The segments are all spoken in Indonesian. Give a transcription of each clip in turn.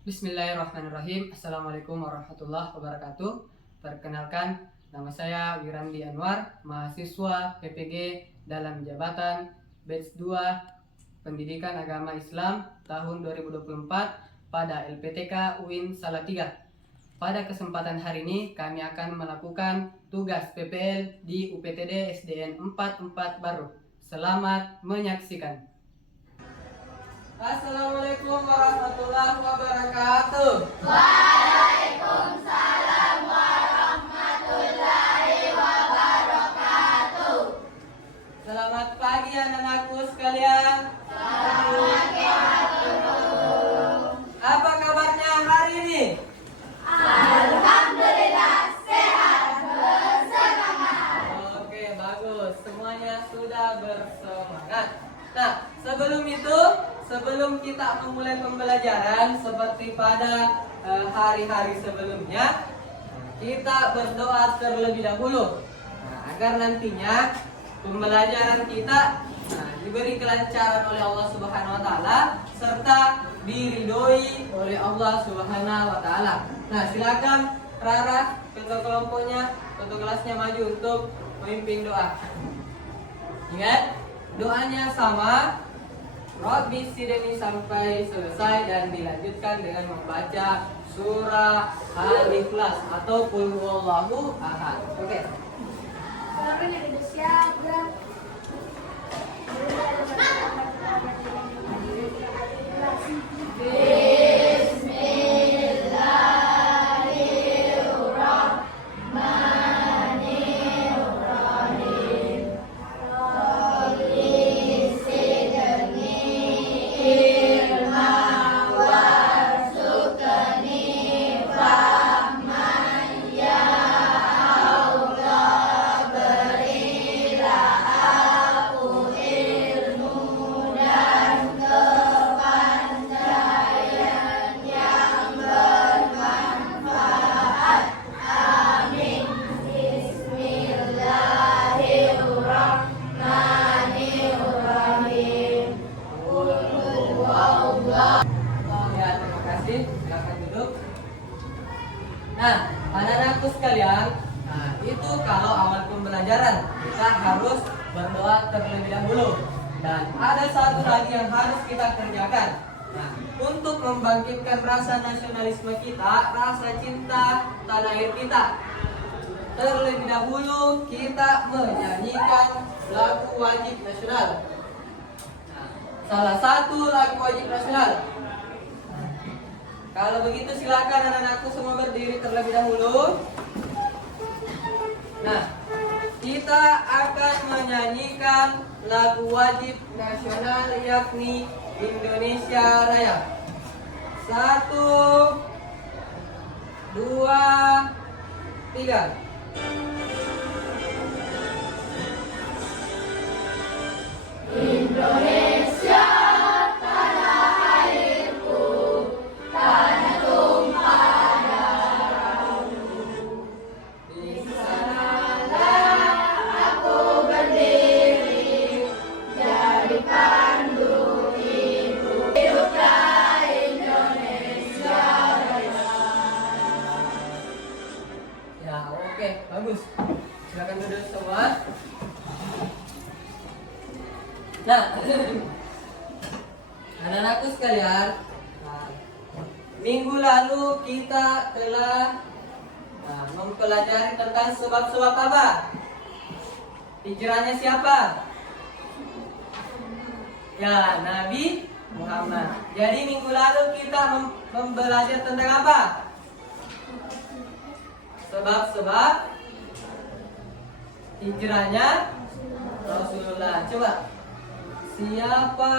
Bismillahirrahmanirrahim. Assalamualaikum warahmatullahi wabarakatuh. Perkenalkan, nama saya Wirandi Anwar, mahasiswa PPG dalam jabatan Batch 2 Pendidikan Agama Islam tahun 2024 pada LPTK UIN Salatiga. Pada kesempatan hari ini kami akan melakukan tugas PPL di UPTD SDN 44 Baru. Selamat menyaksikan. Assalamualaikum warahmatullahi wabarakatuh. Waalaikumsalam warahmatullahi wabarakatuh. Selamat pagi anak-anakku sekalian. Selamat pagi. Apa kabarnya hari ini? Alhamdulillah sehat bersemangat. Oke, bagus. Semuanya sudah bersemangat. Nah, sebelum kita memulai pembelajaran seperti pada hari-hari sebelumnya, kita berdoa terlebih dahulu. Agar nantinya pembelajaran kita diberi kelancaran oleh Allah Subhanahu wa taala serta diridhoi oleh Allah Subhanahu wa taala. Nah, silakan Rara, ketua kelompoknya, ketua kelasnya maju untuk memimpin doa. Ingat, doanya sama, Rabbi sidani sampai selesai dan dilanjutkan dengan membaca surah Al-Ikhlas atau Qul Huwallahu Ahad. Oke. Silakan yang sudah siap, Bang. Ya, terima kasih. Silakan duduk. Nah, anak-anakku sekalian, itu kalau awal pembelajaran kita harus berdoa terlebih dahulu. Dan ada satu lagi yang harus kita kerjakan. Nah, untuk membangkitkan rasa nasionalisme kita, rasa cinta tanah air kita. Terlebih dahulu kita menyanyikan lagu wajib nasional. Salah satu lagu wajib nasional. Kalau begitu silakan anak-anakku semua berdiri terlebih dahulu. Nah, kita akan menyanyikan lagu wajib nasional yakni Indonesia Raya. 1, 2, 3. Indonesia, tanah airku, tanah tumpah darahmu. Di sanalah aku berdiri, jadi pandu ibu. Hiduplah Indonesia Raya. Ya, oke, bagus. Silakan duduk semua. Nah, anak-anakku sekalian, minggu lalu kita telah mempelajari tentang sebab-sebab apa? Hijrahnya siapa? Ya, Nabi Muhammad. Jadi minggu lalu kita belajar tentang apa? Sebab-sebab hijrahnya Rasulullah. Coba, siapa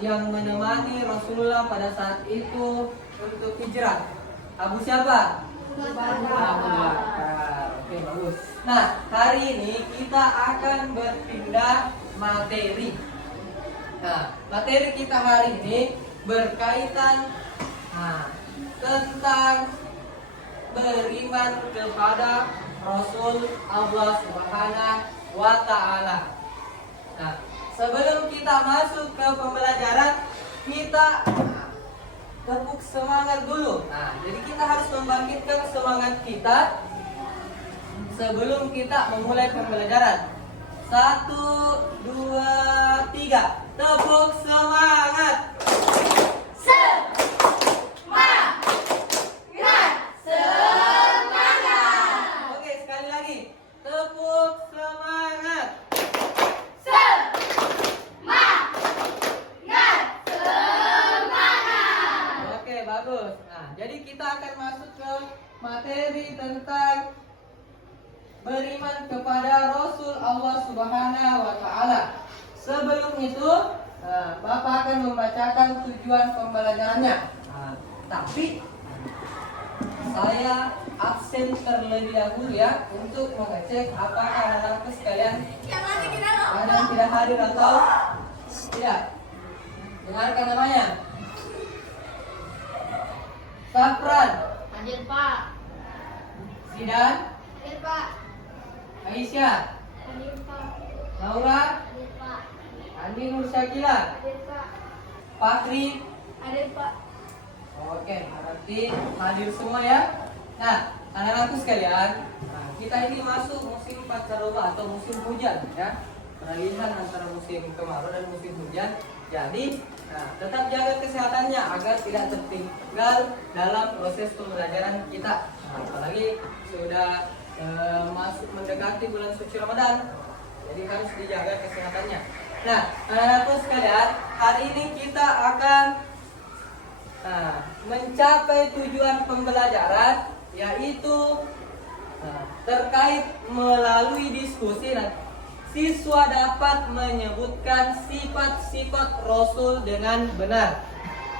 yang menemani Rasulullah pada saat itu untuk hijrah? Abu siapa? Abu Bakar. Oke, bagus. Nah, hari ini kita akan berpindah materi. Nah, materi kita hari ini berkaitan tentang beriman kepada Rasul Allah Subhanahu wa taala. Nah, sebelum kita masuk ke pembelajaran, kita tepuk tepuk semangat dulu. Nah, jadi kita harus membangkitkan semangat kita sebelum kita memulai pembelajaran. 1, 2, 3. Tepuk semangat. Semangat. Semangat. Oke, sekali lagi. Tepuk semangat. Semangat. Oke, bagus. Nah, jadi kita akan masuk ke materi tentang beriman kepada Rasul Allah Subhanahu wa Ta'ala. Sebelum itu, Bapak akan membacakan tujuan pembelajarannya. Tapi saya absen terlebih dahulu ya untuk mengecek apakah anak-anak sekalian ada yang tidak hadir atau tidak. Dengarkan namanya. Safran, Hadir Pak. Zidan, Hadir Pak. Aisyah, Hadir Pak. Laura, Hadir Pak. Andi Nur Syakila, Hadir Pak. Fakri. Hadir Pak. Oke, berarti hadir semua ya. Nah, anak-anakku sekalian, kita ini masuk musim pancaroba atau musim hujan ya. Peralihan antara musim kemarau dan musim hujan. Jadi, tetap jaga kesehatannya agar tidak tertinggal dalam proses pembelajaran kita. Apalagi sudah masuk mendekati bulan suci Ramadan. Jadi harus dijaga kesehatannya. Nah, anak-anakku sekalian, hari ini kita akan mencapai tujuan pembelajaran, yaitu terkait melalui diskusi siswa dapat menyebutkan sifat-sifat Rasul dengan benar.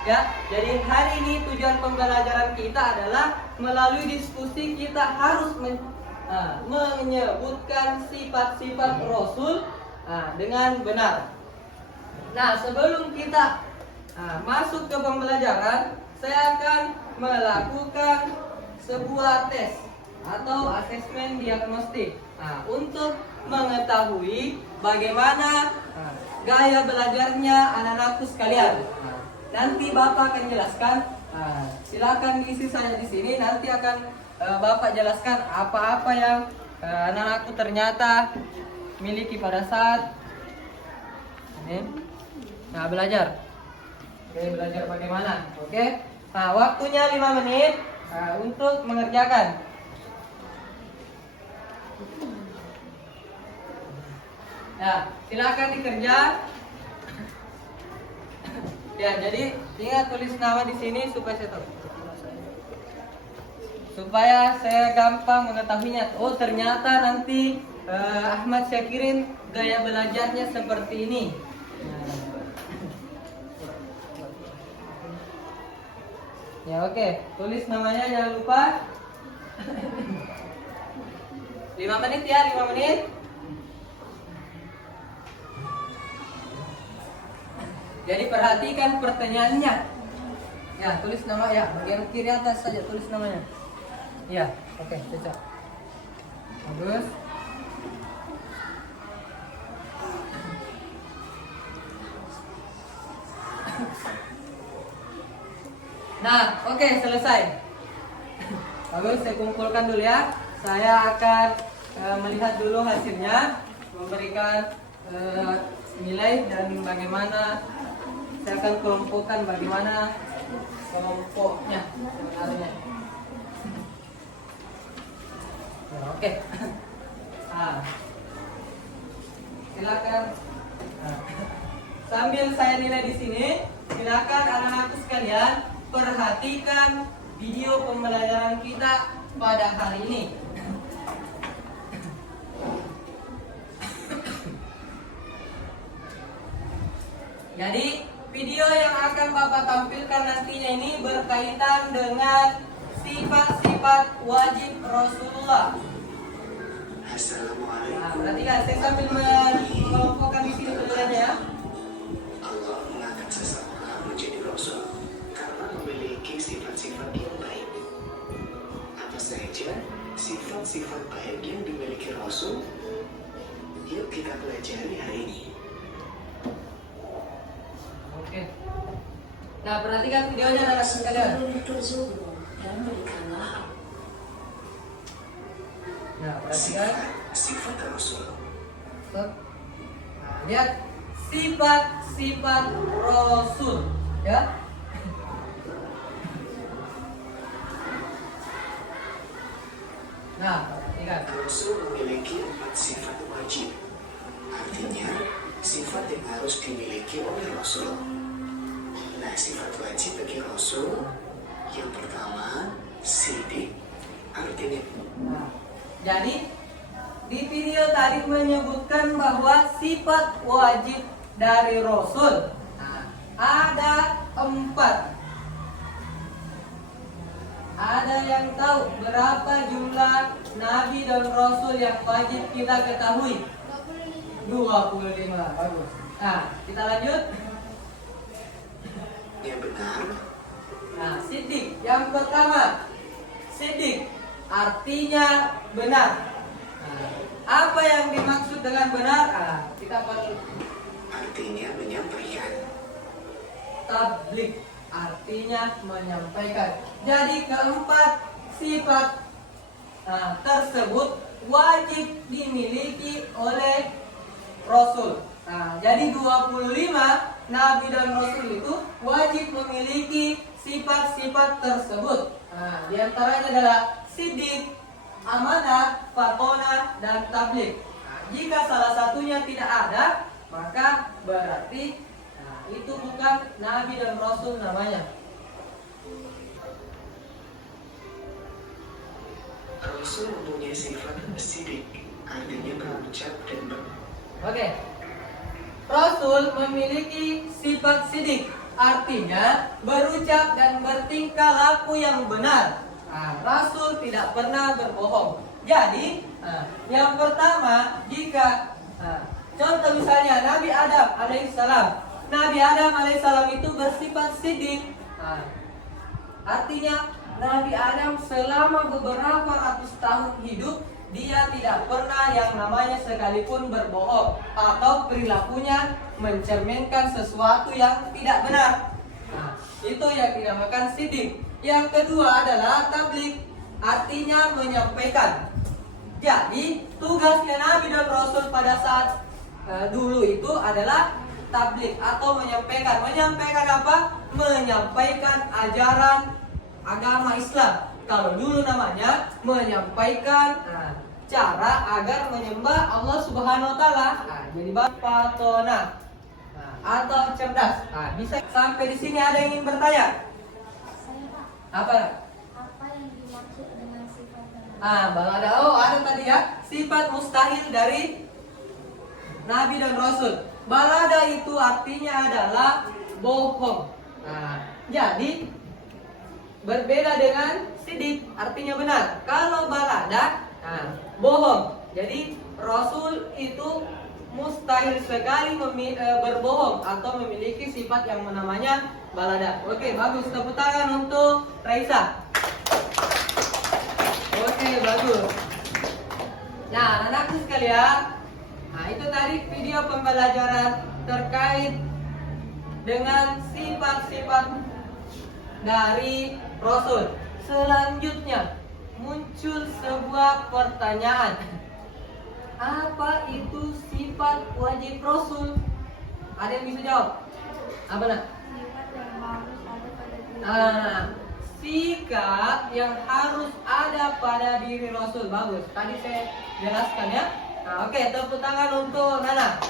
Ya, jadi hari ini tujuan pembelajaran kita adalah melalui diskusi kita harus menyebutkan sifat-sifat Rasul dengan benar. Nah, sebelum kita masuk ke pembelajaran, saya akan melakukan sebuah tes atau asesmen diagnostik untuk mengetahui bagaimana gaya belajarnya anak-anakku sekalian. Nanti Bapak akan jelaskan. Silakan diisi saja di sini. Nanti akan Bapak jelaskan apa-apa yang anak-anakku ternyata miliki pada saat ini. Nah, belajar. Oke, belajar bagaimana? Oke. Nah, waktunya 5 menit untuk mengerjakan. Ya, silakan dikerja. Ya, jadi ingat tulis nama di sini supaya saya tahu. Supaya saya gampang mengetahuinya. Oh, ternyata nanti Ahmad Syakirin gaya belajarnya seperti ini. Ya, oke. Tulis namanya, jangan lupa. 5 menit ya, 5 menit. Jadi perhatikan pertanyaannya. Ya, tulis nama ya, bagian kiri atas saja tulis namanya. Ya, oke, cocok. Bagus. Nah, oke, selesai. Bagus, saya kumpulkan dulu ya. Saya akan melihat dulu hasilnya, memberikan nilai dan bagaimana saya akan kelompokkan bagaimana kelompoknya sebenarnya. Oke. Silakan. Sambil saya nilai di sini, silakan anak-anakku sekalian perhatikan video pembelajaran kita pada hari ini. Jadi video yang akan Bapak tampilkan nantinya ini berkaitan dengan sifat-sifat wajib Rasulullah. Nah, perhatikan, saya sambil mengelompokkan di sini tulisannya ya. Allah mengangkat seseorang menjadi Rasul karena memiliki sifat-sifat yang baik. Apa saja sifat-sifat baik yang dimiliki Rasul? Yuk kita pelajari hari ini. Oke. Nah, perhatikan videonya anak sekalian. Nah, perhatikan. Sifat Rasul. Nah, lihat sifat-sifat Rasul, ya. Nah, perhatikan. Rasul memiliki 4 sifat wajib. Artinya, sifat yang harus dimiliki oleh Rasul. Nah, sifat wajib bagi Rasul yang pertama, sidik. Artinya, Nah, jadi di video tadi menyebutkan bahwa sifat wajib dari Rasul ada 4. Ada yang tahu berapa jumlah Nabi dan Rasul yang wajib kita ketahui? 25. Bagus. Nah, kita lanjut. yang benar, Nah, sidik. Yang pertama, sidik artinya benar. Nah, apa yang dimaksud dengan benar? Kita perlu artinya menyampaikan. tablik artinya menyampaikan. Jadi keempat sifat tersebut wajib dimiliki oleh Rasul. Nah, jadi 25 Nabi dan Rasul itu wajib memiliki sifat-sifat tersebut. Nah, di antaranya adalah sidik, amanah, fatonah, dan tablik. Nah, jika salah satunya tidak ada, maka berarti itu bukan Nabi dan Rasul namanya. Rasul mempunyai sifat sidik, artinya berucap dan Oke. Rasul memiliki sifat sidik, artinya berucap dan bertingkah laku yang benar. Rasul tidak pernah berbohong. Jadi, yang pertama, jika contoh misalnya Nabi Adam alaihissalam. Nabi Adam alaihissalam itu bersifat sidik. Artinya Nabi Adam selama beberapa ratus tahun hidup, dia tidak pernah yang namanya sekalipun berbohong atau perilakunya mencerminkan sesuatu yang tidak benar. Itu yang dinamakan sidik. Yang kedua adalah tablik, artinya menyampaikan. Jadi tugasnya Nabi dan Rasul pada saat dulu itu adalah tablik atau menyampaikan. Menyampaikan apa? Menyampaikan ajaran agama Islam. Kalau dulu namanya menyampaikan cara agar menyembah Allah Subhanahu wa taala. Jadi patona atau cerdas. Bisa sampai di sini ada yang ingin bertanya? Saya Pak, Apa? apa yang dimaksud dengan sifat benar? Ada tadi ya, sifat mustahil dari Nabi dan Rasul. Balada itu artinya adalah bohong. Jadi berbeda dengan sidik, artinya benar. Kalau balada, bohong. Jadi Rasul itu mustahil sekali berbohong atau memiliki sifat yang namanya balada. Oke, bagus. Tepuk tangan untuk Raisa. Oke, bagus. Nah, anak-anakku sekalian, itu tadi video pembelajaran terkait dengan sifat-sifat dari Rasul. Selanjutnya muncul sebuah pertanyaan. Apa itu sifat wajib Rasul? Ada yang bisa jawab? Apa nak? Sifat yang harus ada pada diri. Sikap yang harus ada pada diri Rasul. Bagus. Tadi saya jelaskan ya. Oke, tepuk tangan untuk Nana.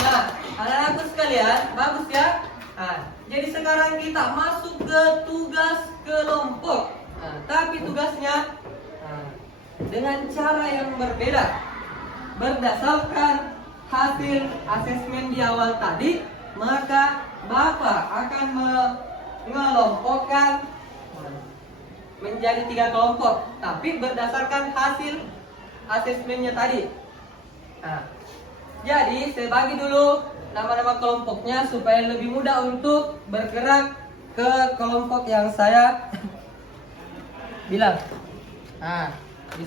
Nah, anak-anakku sekalian, bagus ya. Jadi sekarang kita masuk ke tugas kelompok. Tapi tugasnya dengan cara yang berbeda. Berdasarkan hasil asesmen di awal tadi, maka Bapak akan mengelompokkan menjadi 3 kelompok, tapi berdasarkan hasil asesmennya tadi. Jadi saya bagi dulu nama-nama kelompoknya supaya lebih mudah untuk bergerak ke kelompok yang saya bilang. Di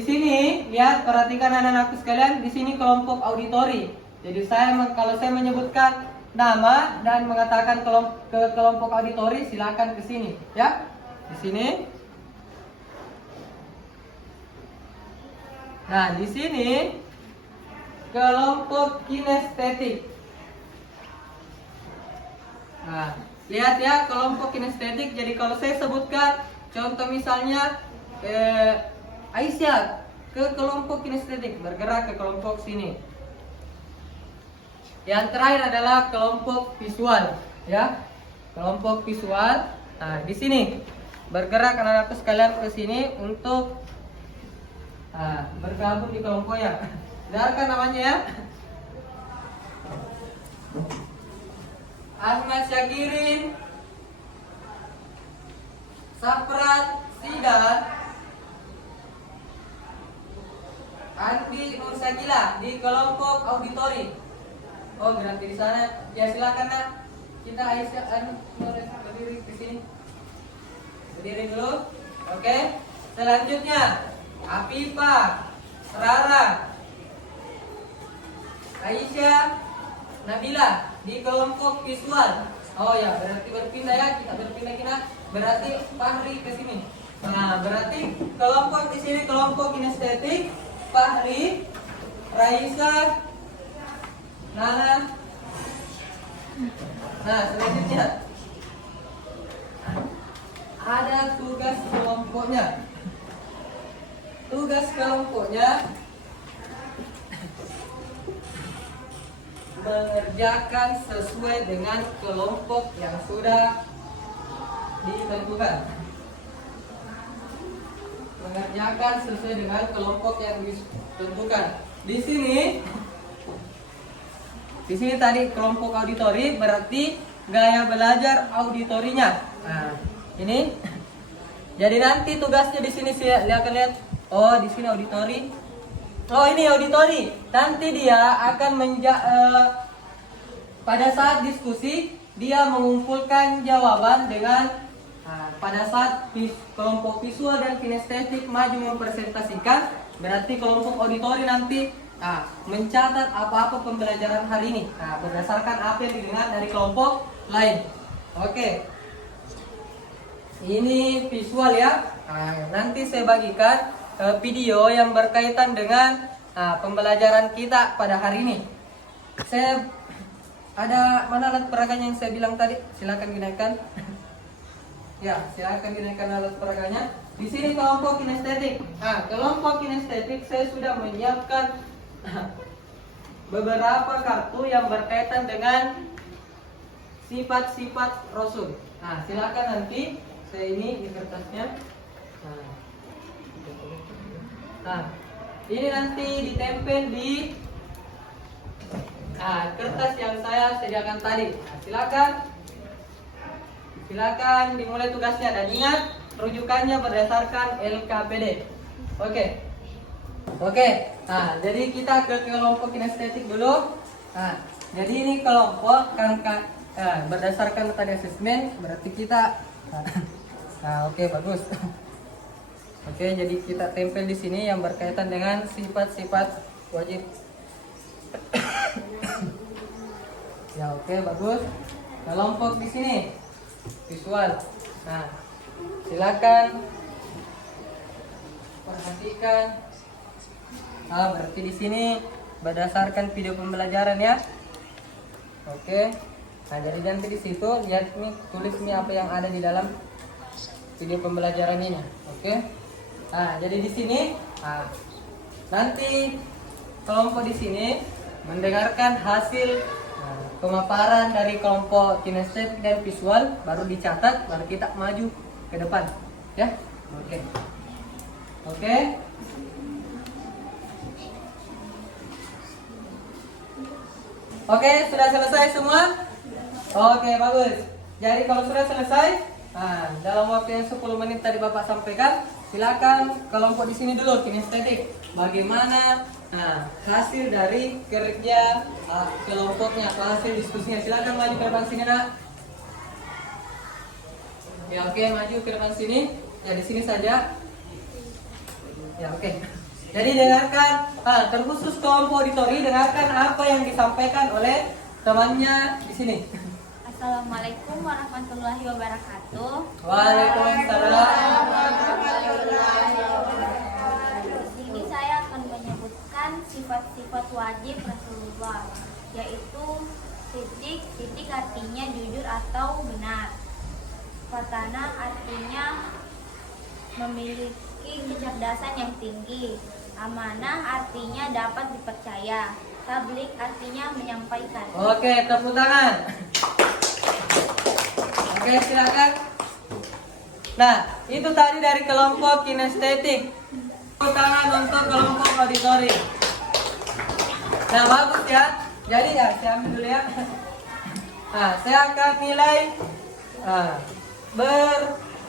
sini lihat, perhatikan anak-anakku sekalian, di sini kelompok auditori. Jadi kalau saya menyebutkan nama dan mengatakan ke kelompok auditori, silakan ke sini ya. Di sini. Nah, di sini kelompok kinestetik. Nah, lihat ya kelompok kinestetik. Jadi kalau saya sebutkan contoh misalnya Aisyah ke kelompok kinestetik, bergerak ke kelompok sini. Yang terakhir adalah kelompok visual, ya. Kelompok visual. Nah, di sini bergerak anak-anakku sekalian ke sini untuk bergabung di kelompoknya. Dengarkan namanya ya. Ahmad Syakirin, Saprat Sidan, Andi Nursagila di kelompok auditori. Oh, berarti di sana. Ya silakan nak. Kita Aisyah berdiri di sini. Berdiri dulu. Oke. Selanjutnya Afifah, Rara, Aisyah, Nabila di kelompok visual. Oh ya, berarti berpindah ya. Kita berpindah. Berarti Fahri ke sini. Nah, berarti kelompok di sini kelompok kinestetik. Fahri, Raisa, Nana. Nah, selanjutnya ada tugas kelompoknya. Tugas kelompoknya mengerjakan sesuai dengan kelompok yang sudah ditentukan. Mengerjakan sesuai dengan kelompok yang ditentukan. Di sini tadi kelompok auditori berarti gaya belajar auditorinya. Nah, ini. Jadi nanti tugasnya di sini silakan lihat. Oh, di sini auditori. Oh, ini auditori. Nanti dia akan pada saat diskusi dia mengumpulkan jawaban dengan pada saat kelompok visual dan kinestetik maju mempresentasikan, berarti kelompok auditori nanti mencatat apa-apa pembelajaran hari ini berdasarkan apa yang didengar dari kelompok lain. Oke. Ini visual ya. Nanti saya bagikan video yang berkaitan dengan pembelajaran kita pada hari ini. Saya ada mana alat peraganya yang saya bilang tadi? Silakan dinaikkan. Ya, silakan dinaikkan alat peraganya. Di sini kelompok kinestetik. Kelompok kinestetik saya sudah menyiapkan beberapa kartu yang berkaitan dengan sifat-sifat Rasul. Silakan nanti saya ini di kertasnya. Ini nanti ditempel di kertas yang saya sediakan tadi. Silakan dimulai tugasnya dan ingat rujukannya berdasarkan LKPD. Oke. Jadi kita ke kelompok kinestetik dulu. Jadi ini kelompok kan berdasarkan tadi asesmen berarti kita oke, bagus. Oke, jadi kita tempel di sini yang berkaitan dengan sifat-sifat wajib. Ya, oke, bagus. Kelompok di sini visual. Silakan perhatikan. Berarti di sini berdasarkan video pembelajaran ya. Oke. Jadi nanti di situ lihat nih, tulis nih apa yang ada di dalam video pembelajaran ini. Oke. Jadi di sini nanti kelompok di sini mendengarkan hasil pemaparan dari kelompok kinestetik dan visual, baru dicatat, baru kita maju ke depan, ya. Oke. Oke, sudah selesai semua? Oke, bagus. Jadi kalau sudah selesai, dalam waktu yang 10 menit tadi Bapak sampaikan, silakan kelompok di sini dulu kinestetik. Bagaimana hasil dari kerja kelompoknya, hasil diskusinya. Silakan maju ke depan sini, nak. Ya, oke, maju ke depan sini. Ya, di sini saja. Ya, oke. Jadi dengarkan, terkhusus kelompok auditori, dengarkan apa yang disampaikan oleh temannya di sini. Assalamualaikum warahmatullahi wabarakatuh. Waalaikumsalam. Di sini saya akan menyebutkan sifat-sifat wajib Rasulullah, yaitu sidik. Sidik artinya jujur atau benar. Fatana artinya memiliki kecerdasan yang tinggi. Amanah artinya dapat dipercaya. Tablik artinya menyampaikan. Oke, tepuk tangan. Oke, silakan. Nah, itu tadi dari kelompok kinestetik. Tepuk tangan untuk kelompok auditori. Nah, bagus ya. Jadi ya, saya ambil dulu ya. Nah, saya akan nilai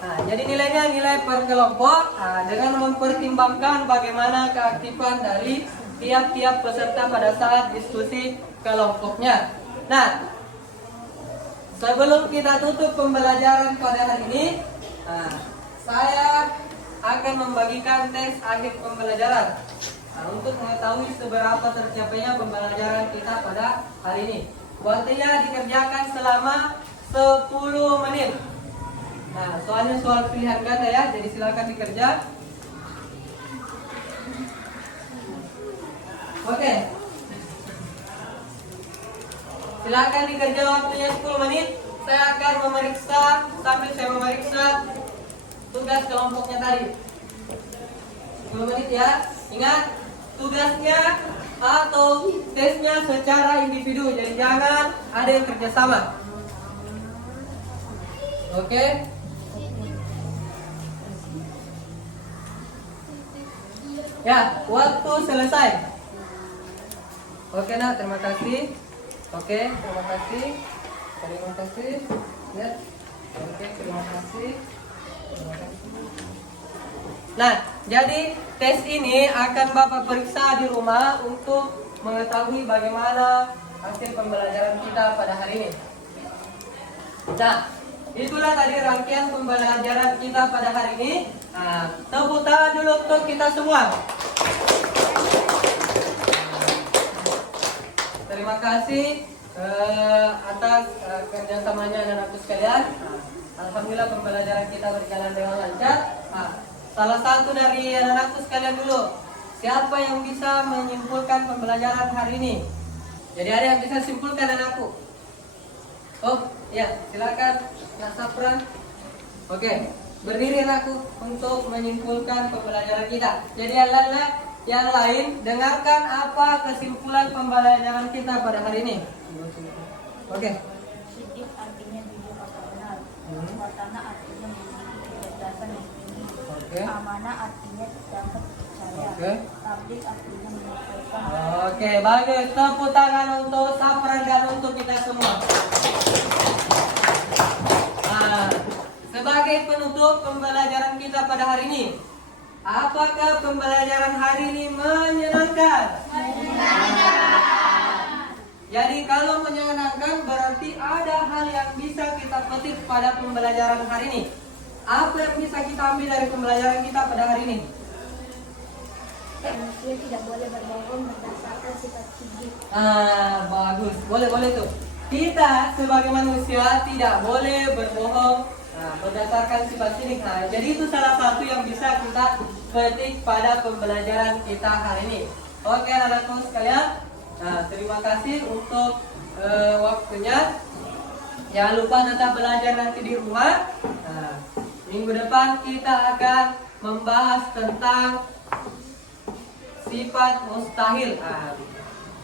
jadi nilainya nilai per kelompok dengan mempertimbangkan bagaimana keaktifan dari tiap-tiap peserta pada saat diskusi kelompoknya. Nah, sebelum kita tutup pembelajaran pada hari ini, saya akan membagikan tes akhir pembelajaran untuk mengetahui seberapa tercapainya pembelajaran kita pada hari ini. Waktunya dikerjakan selama 10 menit. Nah, soalnya soal pilihan ganda ya, jadi silakan dikerja. Oke. Silakan dikerja, waktunya 10 menit. Saya akan memeriksa, sambil saya memeriksa tugas kelompoknya tadi. 10 menit ya. Ingat, tugasnya atau tesnya secara individu, jadi jangan ada yang kerjasama. Oke. Ya, waktu selesai. Oke, nah, terima kasih. Oke, terima kasih. Terima kasih. Ya. Oke, terima kasih. Terima kasih. Nah, jadi tes ini akan Bapak periksa di rumah untuk mengetahui bagaimana hasil pembelajaran kita pada hari ini. Nah, itulah tadi rangkaian pembelajaran kita pada hari ini. Nah, tepuk tangan dulu untuk kita semua. Terima kasih atas kerjasamanya anak-anakku sekalian. Alhamdulillah pembelajaran kita berjalan dengan lancar. Salah satu dari anak-anakku sekalian dulu, siapa yang bisa menyimpulkan pembelajaran hari ini? Jadi ada yang bisa simpulkan anakku? Oh, ya, silakan Kak Sapran. Oke, berdiri anakku untuk menyimpulkan pembelajaran kita. Jadi yang lain dengarkan apa kesimpulan pembelajaran kita pada hari ini. Oke. Sidik artinya jujur atau benar. Fatana artinya memiliki kecerdasan yang tinggi. Amanah artinya dapat dipercaya. Tablik artinya menyampaikan. Oke, bagus. Tepuk tangan untuk Sapran dan untuk kita semua. Sebagai penutup pembelajaran kita pada hari ini, apakah pembelajaran hari ini menyenangkan? Menyenangkan. Jadi kalau menyenangkan berarti ada hal yang bisa kita petik pada pembelajaran hari ini. Apa yang bisa kita ambil dari pembelajaran kita pada hari ini? Manusia tidak boleh berbohong berdasarkan sifat sidik. Bagus. Boleh tuh. Kita sebagai manusia tidak boleh berbohong berdasarkan sifat sidik. Jadi itu salah satu yang bisa kita petik pada pembelajaran kita hari ini. Oke, anak-anakku sekalian. Terima kasih untuk waktunya. Jangan lupa tetap belajar nanti di rumah. Minggu depan kita akan membahas tentang sifat mustahil.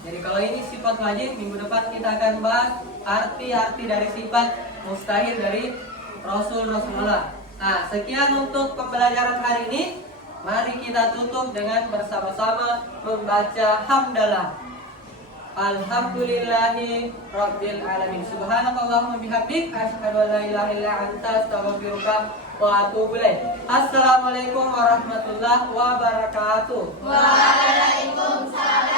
Jadi kalau ini sifat wajib, minggu depan kita akan bahas arti-arti dari sifat mustahil dari Rasulullah. Sekian untuk pembelajaran hari ini. Mari kita tutup dengan bersama-sama membaca hamdalah. Alhamdulillahi Rabbil Alamin. Subhanakallahumma bihamdik, asyhadu an la ilaha illa anta, astaghfiruka wa atubu ilaik. Assalamualaikum warahmatullahi wabarakatuh. Waalaikumsalam.